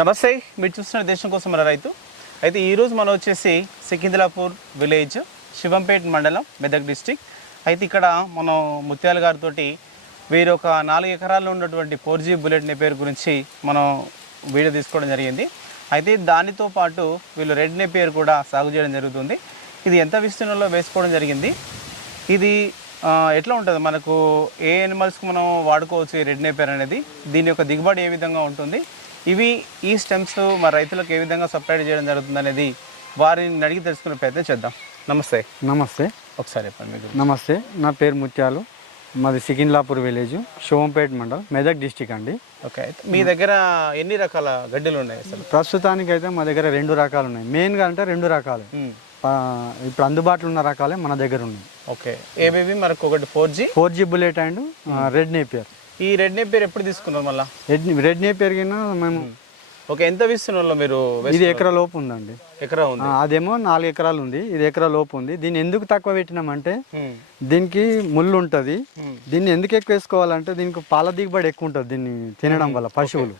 నమస్తే మీరు చూస్తున్న దేశం కోసం మన రైతు. అయితే ఈరోజు మనం వచ్చేసి సికింద్రాపూర్ విలేజ్ శివంపేట్ మండలం మెదక్ డిస్టిక్. అయితే ఇక్కడ మనం ముత్యాల గారితో వీరు ఒక నాలుగు ఎకరాల్లో ఉన్నటువంటి ఫోర్ జీ బుల్లెట్ నెపేర్ గురించి మనం వీడియో తీసుకోవడం జరిగింది. అయితే దానితో పాటు వీళ్ళు రెడ్ నెపేర్ కూడా సాగు చేయడం జరుగుతుంది. ఇది ఎంత విస్తీర్ణంలో వేసుకోవడం జరిగింది? ఇది ఎట్లా ఉంటుంది? మనకు ఏ ఎనిమల్స్కి మనం వాడుకోవచ్చు ఈ రెడ్ నెపేర్ అనేది? దీని యొక్క దిగుబడి ఏ విధంగా ఉంటుంది? ఇవి ఈ స్టెమ్స్ మా రైతులకు ఏ విధంగా సప్లై చేయడం జరుగుతుంది అనేది వారిని అడిగి తెలుసుకునే ప్రయత్నం చేద్దాం. నమస్తే. నమస్తే. ఒకసారి చెప్పండి మీకు నమస్తే. నా పేరు ముత్యాలు. మాది సికింద్లాపూర్ విలేజ్ శివంపేట్ మండల్ మెదక్ డిస్టిక్ అండి. ఓకే. అయితే మీ దగ్గర ఎన్ని రకాల గడ్డలు ఉన్నాయి అసలు? ప్రస్తుతానికి అయితే మా దగ్గర రెండు రకాలు ఉన్నాయి. మెయిన్గా అంటే రెండు రకాలు. ఇప్పుడు అందుబాటులో ఉన్న రకాలే మన దగ్గర ఉన్నాయి. ఓకే. ఏవేవి? మనకు ఒకటి four G? Four G bullet and red napier. ఈ రెడ్ నేపేర్ ఎప్పుడు తీసుకున్నారు మళ్ళా? రెడ్ రెడ్ నేపియర్ మేము ఓకే ఎంత విస్తీర్ణంలో మీరు ఇది ఎకరా లోపు ఉందండి. ఎకరా ఉంది. అదేమో నాలుగు ఎకరాలు ఉంది. ఇది ఎకరా లోపు ఉంది. దీన్ని ఎందుకు తక్కువ పెట్టినామంటే మ్మ్. దీనికి ముళ్ళు ఉంటుంది. మ్మ్. దీన్ని ఎందుకు ఎక్కువ వేసుకోవాలంటే దీనికి పాల దిగుబడి ఎక్కువ ఉంటుంది దీన్ని తినడం వల్ల పశువులు.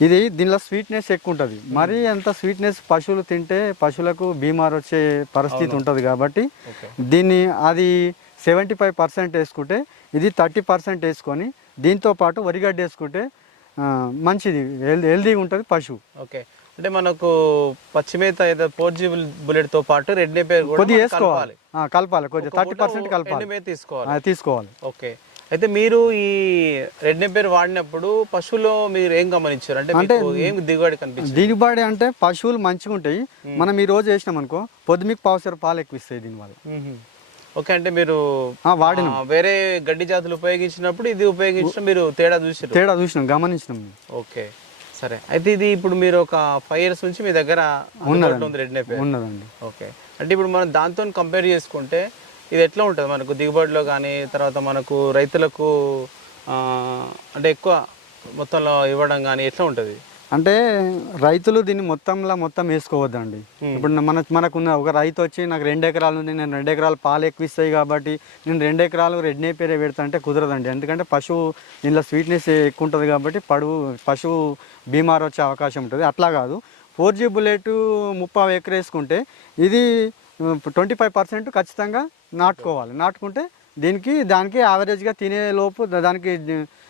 ఇది దీనిలో స్వీట్నెస్ ఎక్కువ ఉంటుంది. మరీ అంత స్వీట్నెస్ పశువులు తింటే పశువులకు బీమార్ వచ్చే పరిస్థితి ఉంటుంది కాబట్టి దీన్ని అది సెవెంటీ ఫైవ్ పర్సెంట్ వేసుకుంటే ఇది థర్టీ పర్సెంట్ వేసుకొని దీంతో పాటు వరిగడ్డ వేసుకుంటే మంచిది హెల్దీ హెల్దీగా ఉంటుంది పశువు. ఓకే. అంటే మనకు పచ్చిమేత ఏదో ఫోర్ జీ బుల్లెట్తో పాటు రెడ్ కూడా కొద్దిగా వేసుకోవాలి. కలపాలి. కొద్దిగా థర్టీ పర్సెంట్ కలపాలి. తీసుకోవాలి. తీసుకోవాలి. ఓకే. అయితే మీరు ఈ రెడ్ నేపేర్ వాడినప్పుడు పశువులో మీరు ఏం గమనించారు? అంటే మీకు ఏం దిగుబడి కనిపించింది? దిగుబడి అంటే పశువులు మంచిగా ఉంటాయి మనం ఈ రోజు వేసినాం అనుకో పొద్దుమికి పావుసర పాలు ఎక్కువ ఇస్తాయి దీనివల్ల. ఓకే అంటే మీరు వాడినాం. వేరే గడ్డి జాతులు ఉపయోగించినప్పుడు ఇది ఉపయోగించడం మీరు తేడా చూసారు తేడా చూసినాం గమనించినాం. ఓకే సరే. అయితే ఇది ఇప్పుడు మీరు ఒక ఫైవ్ ఇయర్స్ నుంచి మీ దగ్గర రెడ్ ఉన్నదండి. ఓకే అంటే ఇప్పుడు మనం దాంతో కంపేర్ చేసుకుంటే ఇది ఎట్లా ఉంటుంది? మనకు దిగుబడిలో కానీ తర్వాత మనకు రైతులకు అంటే ఎక్కువ మొత్తంలో ఇవ్వడం కానీ ఎట్లా ఉంటుంది? అంటే రైతులు దీన్ని మొత్తంలో మొత్తం వేసుకోవద్దండి. ఇప్పుడు మన మనకున్న ఒక రైతు వచ్చి నాకు రెండు ఎకరాలు ఉంది నేను రెండు ఎకరాలు పాలు ఎక్కువ ఇస్తాయి కాబట్టి నేను రెండు ఎకరాలు రెడ్ నేపేరే పెడతా అంటే కుదరదండి. ఎందుకంటే పశువు దీనిలో స్వీట్నెస్ ఎక్కువ ఉంటుంది కాబట్టి పడువు పశువు బీమార్ వచ్చే అవకాశం ఉంటుంది. అట్లా కాదు. ఫోర్ జీ బుల్లెట్ ముప్పై ఎకర వేసుకుంటే ఇది ట్వంటీ ఫైవ్ పర్సెంట్ ఖచ్చితంగా నాటుకోవాలి. నాటుకుంటే దీనికి దానికి యావరేజ్గా తినే లోపు దానికి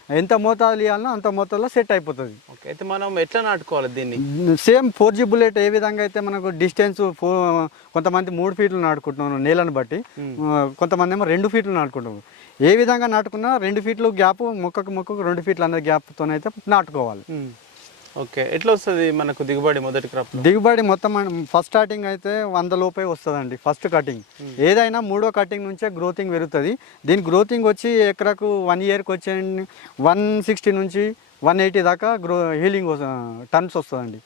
ఎంత మోతాదు ఇవ్వాలనో అంత మోతాదులో సెట్ అయిపోతుంది. ఓకే అయితే మనం ఎట్లా నాటుకోవాలి దీన్ని? సేమ్ ఫోర్ జీ బుల్లెట్ ఏ విధంగా అయితే మనకు డిస్టెన్స్ ఫో కొంతమంది మూడు ఫీట్లు నాటుకుంటున్నాం నేలను బట్టి. ఆ, కొంతమంది ఏమో రెండు ఫీట్లు నాటుకుంటాం ఏ విధంగా నాటుకున్నా రెండు ఫీట్లు గ్యాప్ మొక్కకు మొక్కకు రెండు ఫీట్లు అనే గ్యాప్తోనైతే నాటుకోవాలి. ఓకే. ఎట్లా వస్తుంది మనకు దిగుబడి మొదటి క్రాప్? దిగుబడి మొత్తం ఫస్ట్ స్టార్టింగ్ అయితే వంద లోపే వస్తుందండి ఫస్ట్ కటింగ్. ఏదైనా మూడో కటింగ్ నుంచే గ్రోతింగ్ పెరుగుతుంది. దీని గ్రోతింగ్ వచ్చి ఎకరకు వన్ ఇయర్కి వచ్చే వన్ సిక్స్టీ నుంచి వన్ ఎయిటీ దాకా గ్రో హీలింగ్ టన్స్ వస్తుందండి.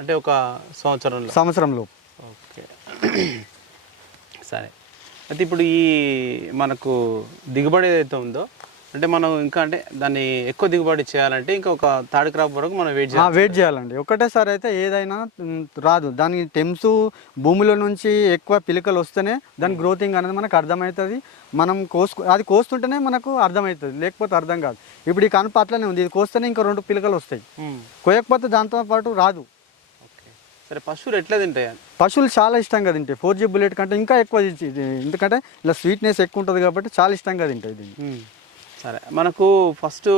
అంటే ఒక సంవత్సరంలో? సంవత్సరంలో. ఓకే. సరే. అయితే ఇప్పుడు ఈ మనకు దిగుబడి ఏదైతే ఉందో అంటే మనం ఇంకా అంటే దాన్ని ఎక్కువ దిగుబడి చేయాలంటే ఇంకా ఒక థర్డ్ క్రాప్ వరకు మనం వెయిట్ చేయాలి. వెయిట్ చేయాలండి. ఒకటేసారి అయితే ఏదైనా రాదు. దానికి టెమ్స్ భూమిలో నుంచి ఎక్కువ పిలకలు వస్తేనే దాని గ్రోతింగ్ అనేది మనకు అర్థమవుతుంది. మనం కోసుకు అది కోస్తుంటేనే మనకు అర్థమవుతుంది. లేకపోతే అర్థం కాదు. ఇప్పుడు ఈ కనుప అట్లనే ఉంది. ఇది కోస్తేనే ఇంకా రెండు పిలకలు వస్తాయి. మ్మ్. కోయకపోతే దాంతో పాటు రాదు. ఓకే. సరే పశువులు ఎట్లా తింటాయి? పశువులు చాలా ఇష్టంగా తింటాయి. ఫోర్ జీ బుల్లెట్ కంటే ఇంకా ఎక్కువ ఎందుకంటే ఇలా స్వీట్నెస్ ఎక్కువ ఉంటుంది కాబట్టి చాలా ఇష్టంగా తింటాయి దీన్ని. సరే. మనకు ఫస్ట్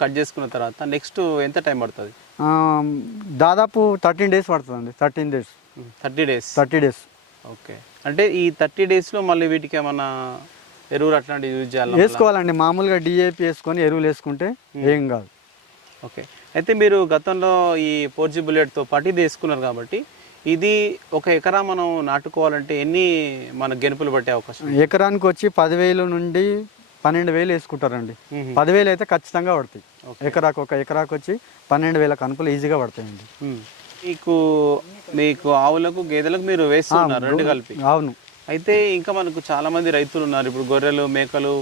కట్ చేసుకున్న తర్వాత నెక్స్ట్ ఎంత టైం పడుతుంది? దాదాపు థర్టీన్ డేస్ పడుతుందండి. Thirteen days thirty days thirty days okay అంటే ఈ థర్టీ డేస్లో మళ్ళీ వీటికి ఏమన్నా ఎరువులు అట్లాంటివి యూజ్ చేయాలి వేసుకోవాలండి. మామూలుగా డిఏపి వేసుకొని ఎరువులు వేసుకుంటే ఏం కాదు. ఓకే అయితే మీరు గతంలో ఈ ఫోర్ జీ బుల్లెట్తో పాటు ఇది వేసుకున్నారు కాబట్టి ఇది ఒక ఎకరా మనం నాటుకోవాలంటే ఎన్ని మన గెనుపులు పట్టే అవకాశం? ఎకరానికి వచ్చి పదివేలు నుండి పన్నెండు వేలు వేసుకుంటారండి. పదివేలు అయితే ఖచ్చితంగా పడతాయి. ఎకరాకు ఒక ఎకరాకు వచ్చి పన్నెండు వేల కనుపులు ఈజీగా పడతాయండి. మీకు మీకు ఆవులకు గేదెలకు మీరు వేస్తున్నారు రెండు కలిపి. అవును. అయితే ఇంకా మనకు చాలా మంది రైతులు ఉన్నారు. ఇప్పుడు గొర్రెలు మేకలు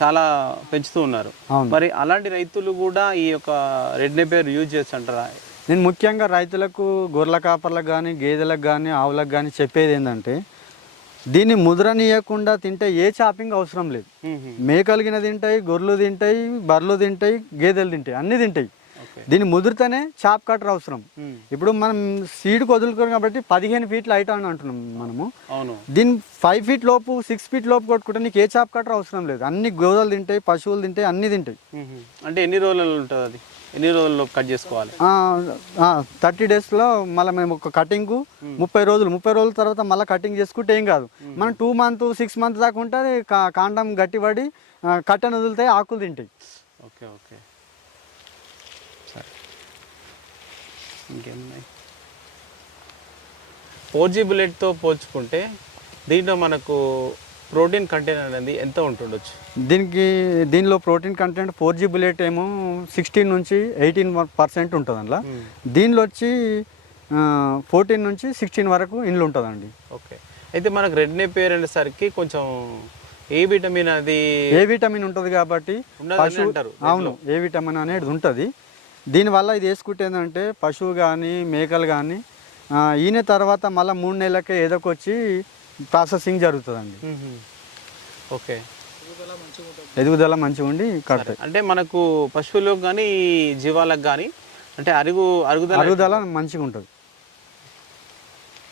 చాలా పెంచుతూ ఉన్నారు. మరి అలాంటి రైతులు కూడా ఈ యొక్క రెడ్ నేపేర్ యూజ్ చేస్తుంటారా? నేను ముఖ్యంగా రైతులకు గొర్రెల కాపర్లకు కానీ గేదెలకు కానీ ఆవులకు కానీ చెప్పేది ఏంటంటే దీన్ని ముద్రనీయకుండా తింటే ఏ చాపింగ్ అవసరం లేదు. మేకలు గిన తింటాయి గొర్రెలు తింటాయి బర్రెలు తింటాయి గేదెలు తింటాయి అన్నీ తింటాయి. దీన్ని ముదిరితేనే చాప్ కటర్ అవసరం. ఇప్పుడు మనం సీడ్కి వదులుకోరు కాబట్టి పదిహేను ఫీట్లు హైట్ అని అంటున్నాం మనము. అవును. దీని ఫైవ్ ఫీట్ లోపు సిక్స్ ఫీట్ లోపు కొట్టుకుంటే నీకు ఏ చాప్ కటర్ అవసరం లేదు. అన్ని గోదలు తింటాయి పశువులు తింటాయి అన్ని తింటాయి. అంటే ఎన్ని రోజులు ఉంటుంది అది? ఎన్ని రోజుల్లో కట్ చేసుకోవాలి? థర్టీ డేస్లో మళ్ళీ మేము ఒక కటింగ్ ముప్పై రోజులు. ముప్పై రోజుల తర్వాత మళ్ళీ కటింగ్ చేసుకుంటే ఏం కాదు. మనం టూ మంత్ సిక్స్ మంత్ దాకా ఉంటే కాండం గట్టిపడి కట్టెను వదులుతాయి ఆకులు తింటాయి. Okay okay. ఇంకేమున్నాయి? ఫోర్ జీ బుల్లెట్తో పోల్చుకుంటే దీంట్లో మనకు ప్రోటీన్ కంటెంట్ అనేది ఎంత ఉంటుండొచ్చు? దీనికి దీనిలో protein content four G bullet ఏమో సిక్స్టీన్ నుంచి ఎయిటీన్ పర్సెంట్ ఉంటుంది అందులో దీనిలో వచ్చి ఫోర్టీన్ నుంచి సిక్స్టీన్ వరకు ఇండ్లు ఉంటుందండి. ఓకే. అయితే మనకు రెడ్ నేపేర్ అనేసరికి కొంచెం ఏ విటమిన్ అది ఏ విటమిన్ ఉంటుంది కాబట్టి అవును ఏ విటమిన్ అనేది ఉంటుంది. దీనివల్ల ఇది వేసుకుంటే ఏంటంటే పశువు కానీ మేకలు కానీ ఈయన తర్వాత మళ్ళీ మూడు నెలలకే ఏదోకొచ్చి ప్రాసెసింగ్ జరుగుతుందండి. ఓకే. ఎదుగుదల మంచిగా ఉండి కడతాయి. అంటే మనకు పశువులకు కానీ జీవాలకు కానీ అంటే అరుగు అరుగుదల అరుగుదల మంచిగా ఉంటుంది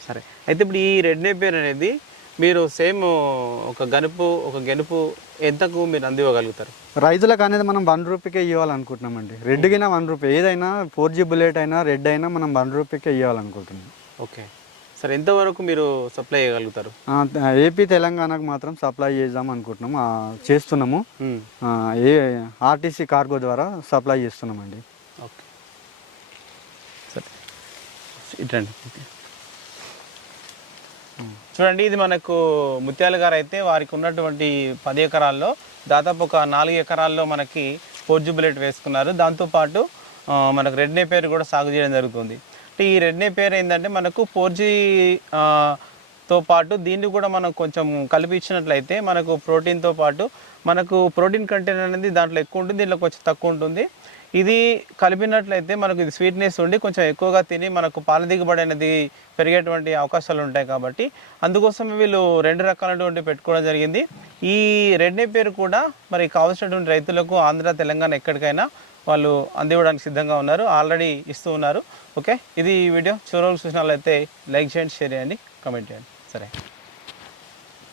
సరే. అయితే ఇప్పుడు ఈ రెడ్ నేపేర్ అనేది మీరు సేమ్ ఒక గనుపు ఒక గెనుపు ఎంతకు మీరు అందివ్వగలుగుతారు? రైతులకు అనేది మనం వన్ రూపీకే ఇవ్వాలనుకుంటున్నామండి. రెడ్ గినా వన్ రూపీ. ఏదైనా ఫోర్ జీ బుల్లెట్ అయినా రెడ్ అయినా మనం వన్ రూపీకే ఇవ్వాలనుకుంటున్నాం. ఓకే. సరే ఎంతవరకు మీరు సప్లై చేయగలుగుతారు? ఏపీ తెలంగాణకు మాత్రం సప్లై చేద్దాం అనుకుంటున్నాం. ఆ, చేస్తున్నాము. ఏ ఆర్టీసీ కార్గో ద్వారా సప్లై చేస్తున్నామండి. ఓకే. సరే. ఇటండి చూడండి ఇది మనకు ముత్యాల గారు అయితే వారికి ఉన్నటువంటి పది ఎకరాల్లో దాదాపు ఒక నాలుగు ఎకరాల్లో మనకి పోర్జు బుల్లెట్ వేసుకున్నారు. దాంతోపాటు మనకు రెడ్ నేపేర్ కూడా సాగు చేయడం జరుగుతుంది. అంటే ఈ రెడ్ నేపేర్ ఏంటంటే మనకు ఫోర్తో పాటు దీన్ని కూడా మనం కొంచెం కలిపి ఇచ్చినట్లయితే మనకు ప్రోటీన్తో పాటు మనకు ప్రోటీన్ కంటెంట్ అనేది దాంట్లో ఎక్కువ ఉంటుంది దీంట్లో కొంచెం తక్కువ ఉంటుంది. ఇది కలిపినట్లయితే మనకు ఇది స్వీట్నెస్ ఉండి కొంచెం ఎక్కువగా తిని మనకు పాల దిగుబడి అనేది పెరిగేటువంటి అవకాశాలు ఉంటాయి కాబట్టి అందుకోసం వీళ్ళు రెండు రకాలటువంటి పెట్టుకోవడం జరిగింది. ఈ రెడ్నే పేరు కూడా మరి కావాల్సినటువంటి రైతులకు ఆంధ్ర తెలంగాణ ఎక్కడికైనా వాళ్ళు అందివ్వడానికి సిద్ధంగా ఉన్నారు ఆల్రెడీ ఇస్తూ ఉన్నారు. ఓకే? ఇది ఈ వీడియో. చివరి చూసినట్లయితే లైక్ చేయండి షేర్ చేయండి కమెంట్ చేయండి. సరే.